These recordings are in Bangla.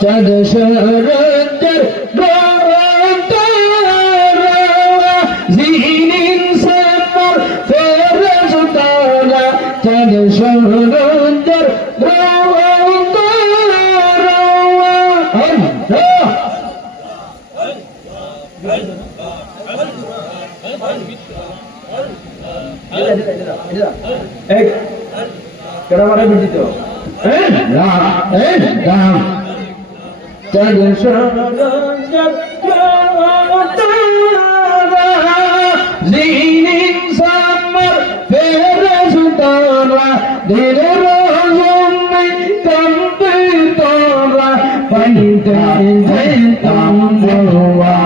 চাঁদ এক কেন মারা বিজিত? চাঁদ সরঞ্জর জিনিন সমর ফেরজ তালা দিল রোজমে কম্পে তোরা পাইতে যেতাম দোয়া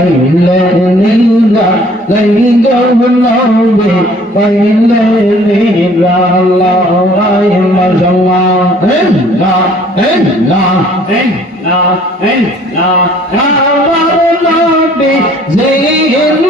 পাইলে নীলা দুলি মধুরাই পাইলে নীলা গহলাবে পাইলে নীলা লাওয়াই মশলাও না না আমার নবী জিন্দা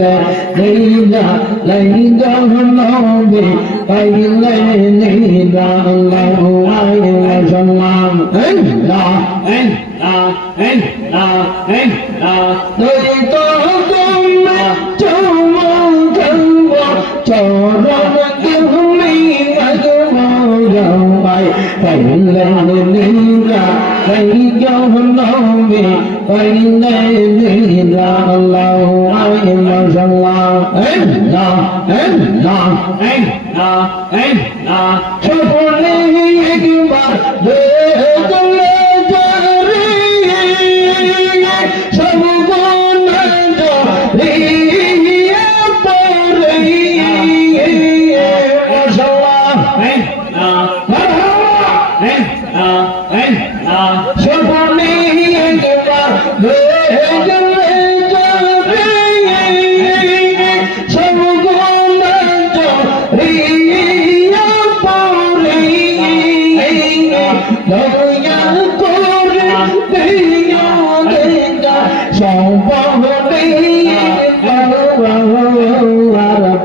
لا ليلا ليلا الله بين ليلا الله عز وجل لا إن لا إن لا إن لا ليتهم جوا جوا جوا جوا phải phải lên lên lên ra phải cho hôm nay phải lên lên ra lâu সপনে একবার দেখলে যারে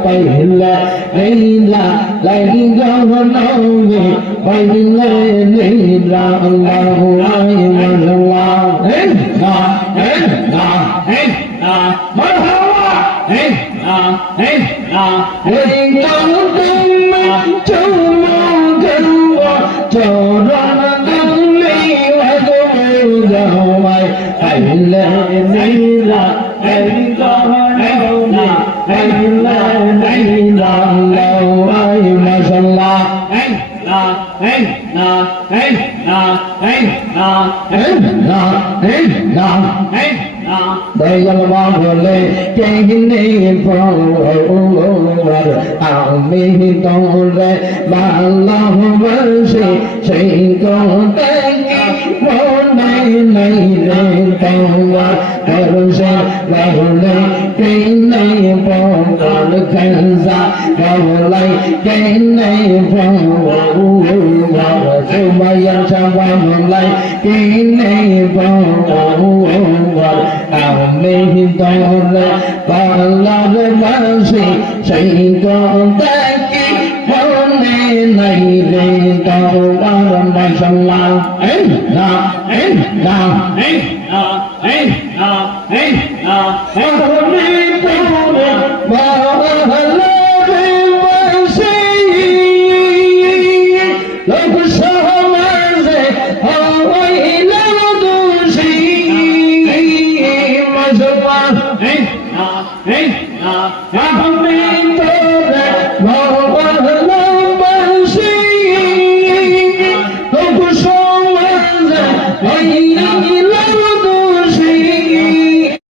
പൈല ഐല ലൈല വനൗനി പൈല ലൈല അല്ലാഹു അല്ലാഹ് ലാ ലാ ലാ മർഹബ ലാ ലാ ലൈകൗതും ചൗമദൻ വ ചൗറനദൻ ലൈവദു ദൗമൈ ഐല ലൈല ലൈല না না দয়াল বলে কেহিনে পর আমি তোরে ভালোবাসি সেই কথা মনে নাই রে তোমার করছে বলে কেনে thân ra cầu lấy cái này phong vũ và sự bay ăn sang bay hồn lấy cái này phong vũ và ảo mê hiểm to lấy và là cái bác sĩ chỉ còn tay kia. Hôm nay này đi cầu ba đồng bay sang lao ấy nào ấy nào ấy nào ấy nào ấy nào